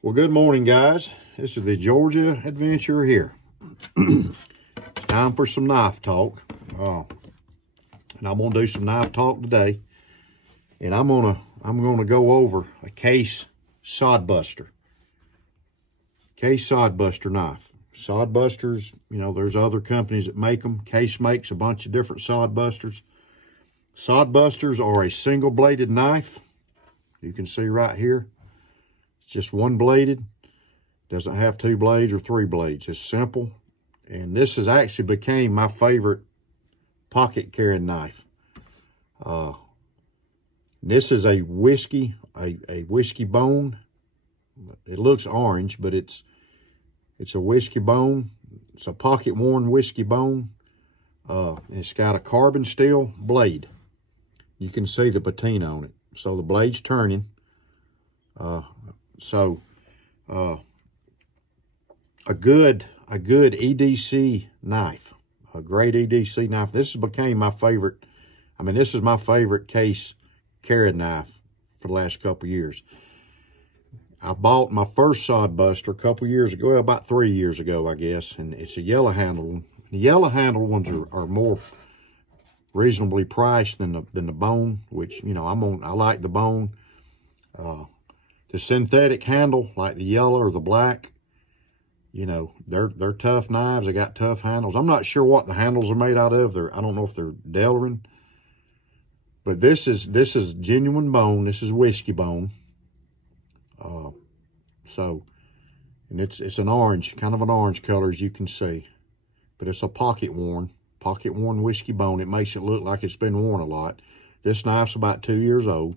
Well, good morning, guys. This is the Georgia Adventure here. It's time for some knife talk. And I'm gonna do some knife talk today. And I'm gonna go over a Case Sod Buster. Case Sod Buster knife. Sod Busters, you know, there's other companies that make them. Case makes a bunch of different Sod Busters. Sod Busters are a single bladed knife. You can see right here. It's just one bladed. Doesn't have two blades or three blades. It's simple. And this has actually became my favorite pocket carrying knife. This is a whiskey bone. It looks orange, but it's a whiskey bone. It's a pocket worn whiskey bone. It's got a carbon steel blade. You can see the patina on it. So the blade's turning. A good EDC knife, a great EDC knife. This became my favorite. I mean, this is my favorite Case carrying knife for the last couple of years. I bought my first Sod Buster a couple years ago, well, about 3 years ago, I guess, and it's a yellow handle one. The yellow handle ones are more reasonably priced than the bone, which, you know, I like the bone. The synthetic handle, like the yellow or the black, you know, they're tough knives. They got tough handles. I'm not sure what the handles are made out of. I don't know if they're Delrin, but this is genuine bone. This is whiskey bone. And it's an orange, kind of an orange color, as you can see, but it's a pocket worn whiskey bone. It makes it look like it's been worn a lot. This knife's about 2 years old,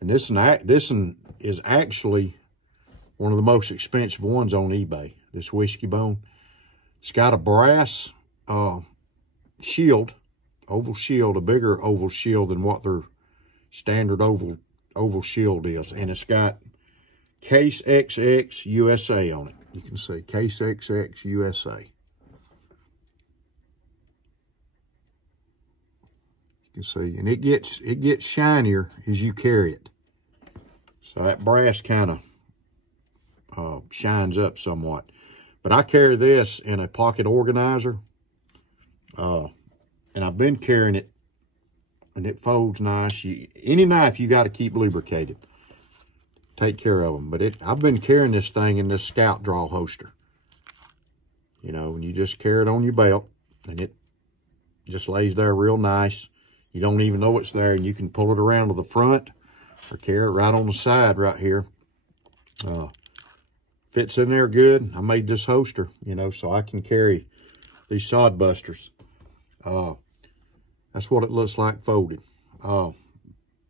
and this one is actually one of the most expensive ones on eBay, this whiskey bone. It's got a brass shield, oval shield, a bigger oval shield than what their standard oval shield is. And it's got Case XX USA on it. You can see Case XX USA. You can see, and it gets shinier as you carry it. So that brass kind of shines up somewhat. But I carry this in a pocket organizer. And I've been carrying it, and it folds nice. Any knife you got to keep lubricated. Take care of them. But I've been carrying this thing in this Scout draw holster. You know, and you just carry it on your belt, and it just lays there real nice. You don't even know it's there, and you can pull it around to the front or carry it right on the side right here. Fits in there good. I made this holster, you know, so I can carry these Sod Busters. That's what it looks like folded. So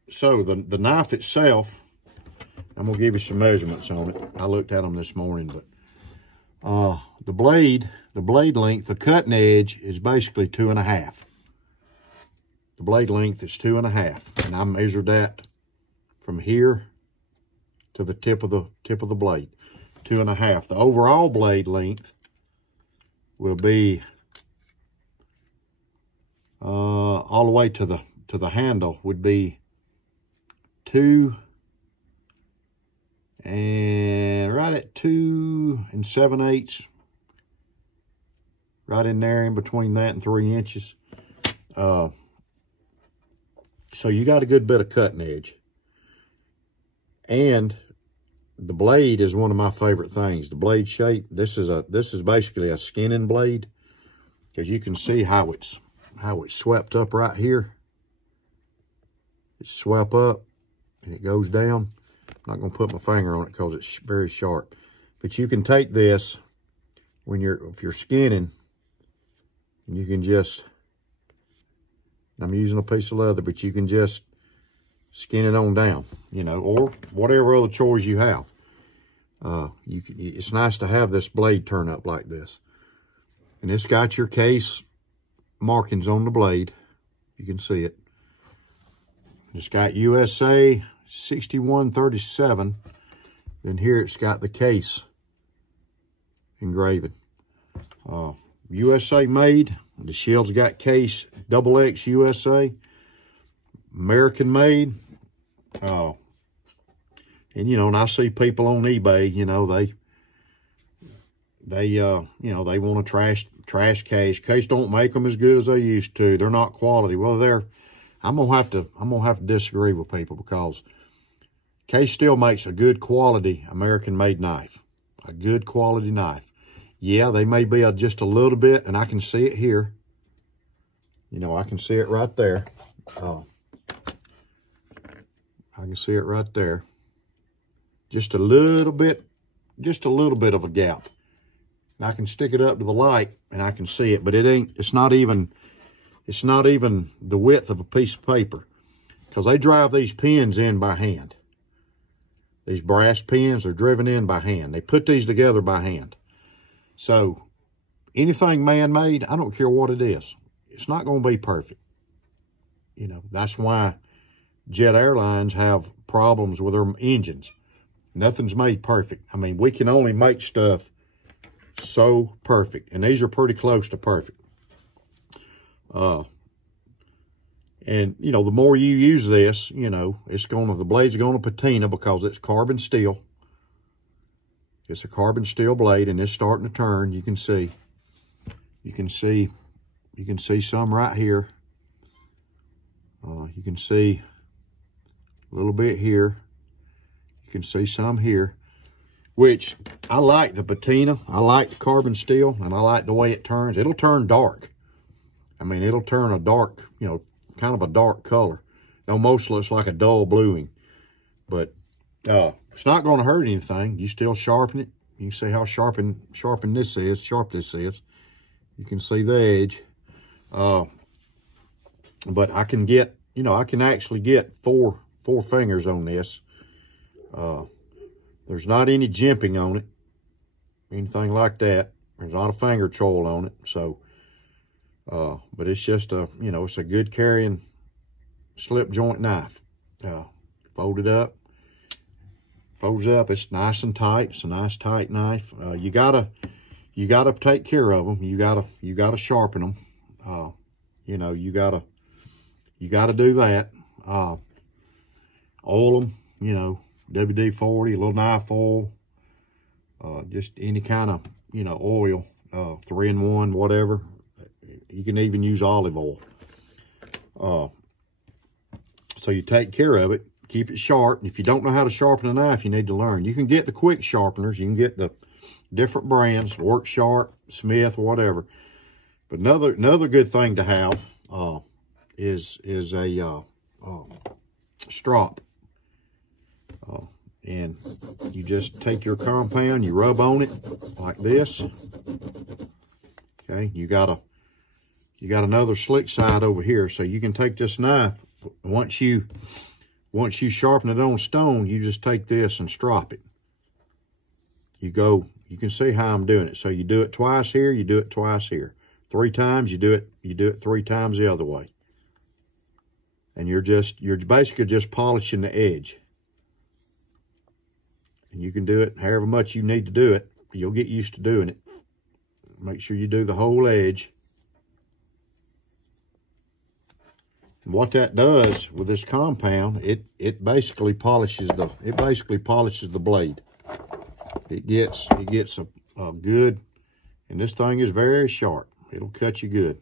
the knife itself, I'm gonna give you some measurements on it. I looked at them this morning, but the blade length, the cutting edge is basically 2.5. The blade length is 2.5, and I measured that from here to the tip of the blade, 2.5. The overall blade length will be all the way to the handle would be 2, and right at 2 7/8, right in there in between that and 3 inches. So you got a good bit of cutting edge. And the blade is one of my favorite things. The blade shape, this is basically a skinning blade, because you can see how it's swept up right here. It's swept up and it goes down. I'm not gonna put my finger on it because it's very sharp. But you can take this if you're skinning, and you can just, I'm using a piece of leather, but you can just skin it on down, you know, or whatever other chores you have. It's nice to have this blade turn up like this. And it's got your Case markings on the blade. You can see it. It's got USA 6137. Then here it's got the Case engraving. USA made. The shield's got Case XX USA. American made. And, you know, and I see people on eBay, you know, you know, they want to trash case. Case don't make them as good as they used to. They're not quality. Well, I'm gonna have to disagree with people, because Case still makes a good quality American-made knife, a good quality knife. Yeah, they may be just a little bit, and I can see it here. You know, I can see it right there. I can see it right there. Just a little bit of a gap. And I can stick it up to the light and I can see it, but it's not even the width of a piece of paper, because they drive these pins in by hand. These brass pins are driven in by hand. They put these together by hand. So anything man-made, I don't care what it is, it's not going to be perfect. You know, that's why jet airlines have problems with their engines. Nothing's made perfect. I mean, we can only make stuff so perfect, and these are pretty close to perfect. And, you know, the more you use this, you know, the blade's going to patina, because it's carbon steel. It's a carbon steel blade, and it's starting to turn. You can see some right here. You can see a little bit here. You can see some here, which I like the patina. I like the carbon steel, and I like the way it turns. It'll turn dark. I mean, it'll turn a dark, you know, kind of a dark color. It almost looks like a dull bluing, but it's not going to hurt anything. You still sharpen it. You can see how sharp this is. You can see the edge. But I can get, you know, I can actually get four fingers on this. There's not any jimping on it, anything like that. There's not a finger choil on it. So, but it's just you know, it's a good carrying slip joint knife. Folded up, folds up. It's nice and tight. It's a nice tight knife. You gotta take care of them. You gotta sharpen them. You know, you gotta do that. Oil them, you know, WD-40, a little knife oil, just any kind of, you know, oil, 3-in-1, whatever. You can even use olive oil. So you take care of it, keep it sharp. And if you don't know how to sharpen a knife, you need to learn. You can get the quick sharpeners. You can get the different brands, Work Sharp, Smith, whatever. But another good thing to have is a Strop. And you just take your compound, you rub on it like this. Okay, you got another slick side over here, so you can take this knife. Once you sharpen it on stone, you just take this and strop it. You can see how I'm doing it. So you do it twice here, you do it twice here. 3 times, you do it 3 times the other way. And you're basically just polishing the edge. And you can do it however much you need to do it. You'll get used to doing it. Make sure you do the whole edge. And what that does with this compound, it basically polishes the blade. It gets a good, and this thing is very sharp. It'll cut you good.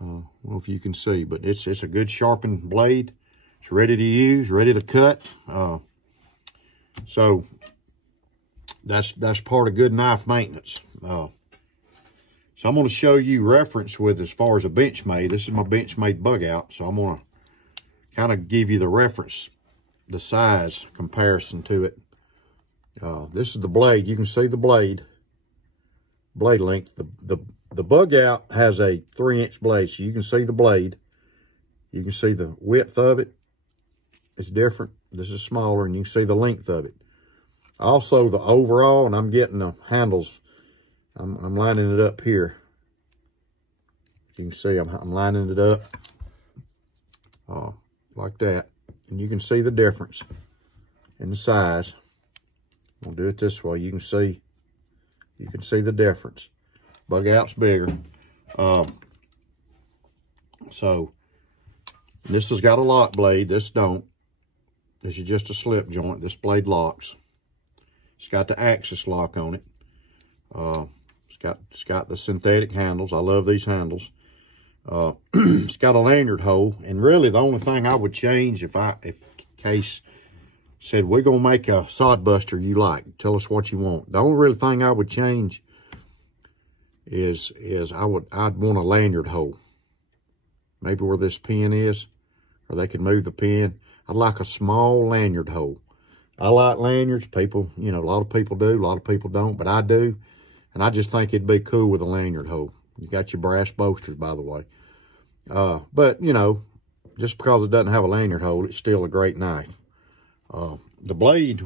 I don't know if you can see, but it's a good sharpened blade. It's ready to use, ready to cut. So that's part of good knife maintenance. So I'm going to show you reference with as far as a Benchmade. This is my Benchmade bug out. So I'm going to kind of give you the reference, the size comparison to it. This is the blade. You can see the blade length. The bug out has a 3-inch blade, so you can see the blade. You can see the width of it. It's different. This is smaller, and you can see the length of it. Also, the overall, and I'm getting the handles. I'm lining it up here. You can see I'm lining it up like that, and you can see the difference in the size. We'll do it this way. You can see the difference. Bug out's bigger. So this has got a lock blade. This don't. This is just a slip joint. This blade locks. It's got the axis lock on it. It's got the synthetic handles. I love these handles. It's got a lanyard hole, and really the only thing I would change if Case said, we're gonna make a Sod Buster you like, tell us what you want. The only real thing I would change is I'd want a lanyard hole. Maybe where this pin is, or they could move the pin. I'd like a small lanyard hole. I like lanyards. People, you know, a lot of people do, a lot of people don't, but I do. And I just think it'd be cool with a lanyard hole. You got your brass bolsters, by the way. But, you know, just because it doesn't have a lanyard hole, it's still a great knife. The blade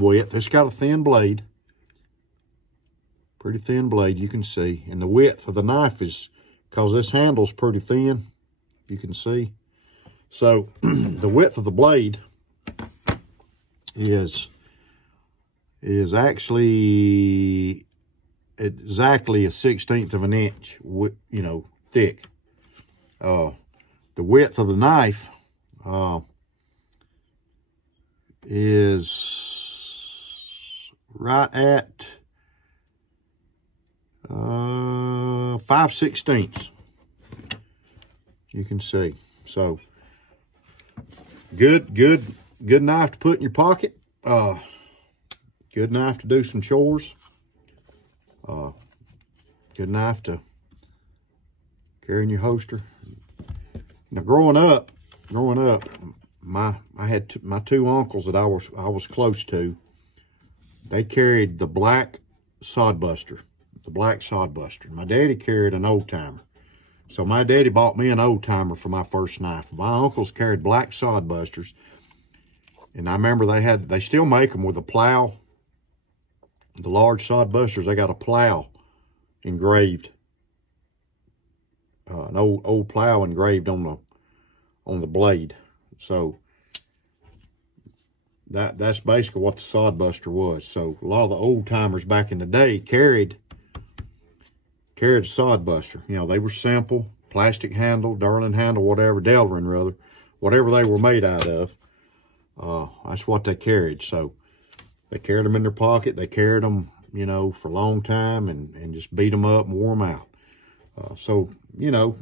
width, it's got a thin blade. Pretty thin blade, you can see. And the width of the knife is, because this handle's pretty thin, you can see. So, the width of the blade is actually exactly a 1/16 of an inch, you know, thick. The width of the knife is right at 5/16. You can see. So good knife to put in your pocket. Good knife to do some chores. Good knife to carry in your holster. Now, growing up, I had my two uncles that I was close to. They carried the black Sod Buster, My daddy carried an old timer. So my daddy bought me an old timer for my first knife. My uncles carried black Sod Busters, and I remember they still make them with a plow. The large Sod Busters, they got a plow engraved, an old plow engraved on the blade. So that's basically what the Sod Buster was. So a lot of the old timers back in the day carried a Sod Buster. You know, they were simple, plastic handle, Darling handle, whatever, Delrin rather, whatever they were made out of. That's what they carried. So they carried them in their pocket. They carried them, you know, for a long time and just beat them up and wore them out. So, you know,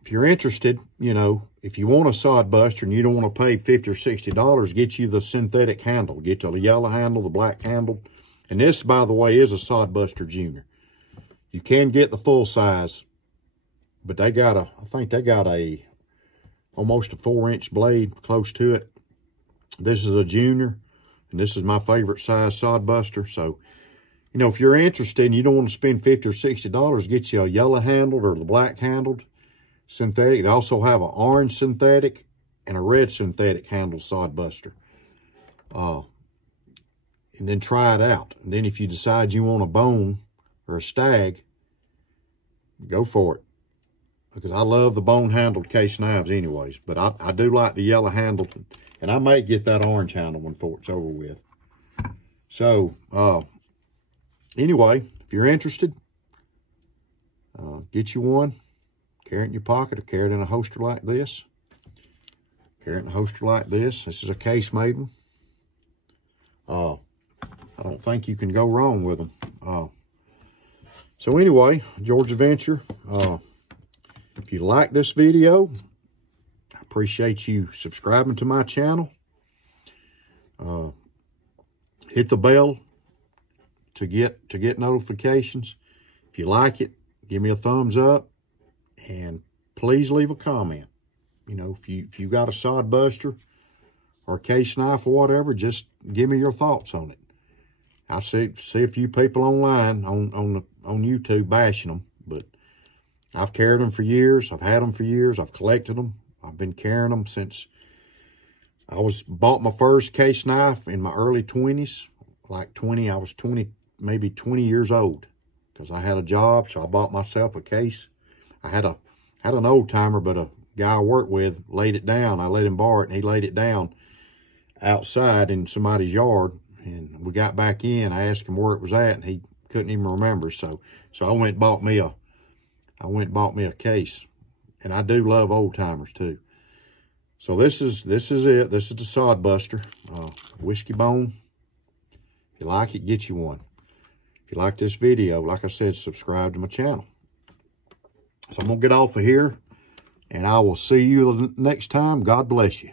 if you're interested, you know, if you want a Sod Buster and you don't want to pay $50 or $60, get you the synthetic handle. Get the yellow handle, the black handle. And this, by the way, is a Sod Buster Jr. You can get the full size, but I think they got almost a 4-inch blade, close to it. This is a junior, and this is my favorite size Sod Buster. So, you know, if you're interested and you don't want to spend $50 or $60, get you a yellow handled or the black handled synthetic. They also have an orange synthetic and a red synthetic handled Sod Buster. And then try it out. And then if you decide you want a bone or a stag, go for it. Because I love the bone-handled case knives anyways. But I do like the yellow handled. And I may get that orange handle one before it's over with. So, anyway, if you're interested, get you one. Carry it in your pocket or carry it in a holster like this. Carry it in a holster like this. This is a case maiden. I don't think you can go wrong with them. So anyway, George Adventure, if you like this video, I appreciate you subscribing to my channel. Hit the bell to get notifications. If you like it, give me a thumbs up, and please leave a comment. You know, if you got a Sod Buster or a case knife or whatever, just give me your thoughts on it. I see a few people online on YouTube bashing them, but I've carried them for years. I've had them for years. I've collected them. I've been carrying them since I bought my first case knife in my early 20s. Like 20, I was 20, maybe 20 years old, because I had a job, so I bought myself a case. I had an old timer, but a guy I worked with laid it down. I let him borrow it, and he laid it down outside in somebody's yard. And we got back in. I asked him where it was at, and he couldn't even remember. So I went and bought me a, case. And I do love old timers too. So this is it. This is the Sod Buster whiskey bone. If you like it, get you one. If you like this video, like I said, subscribe to my channel. So I'm going to get off of here, and I will see you next time. God bless you.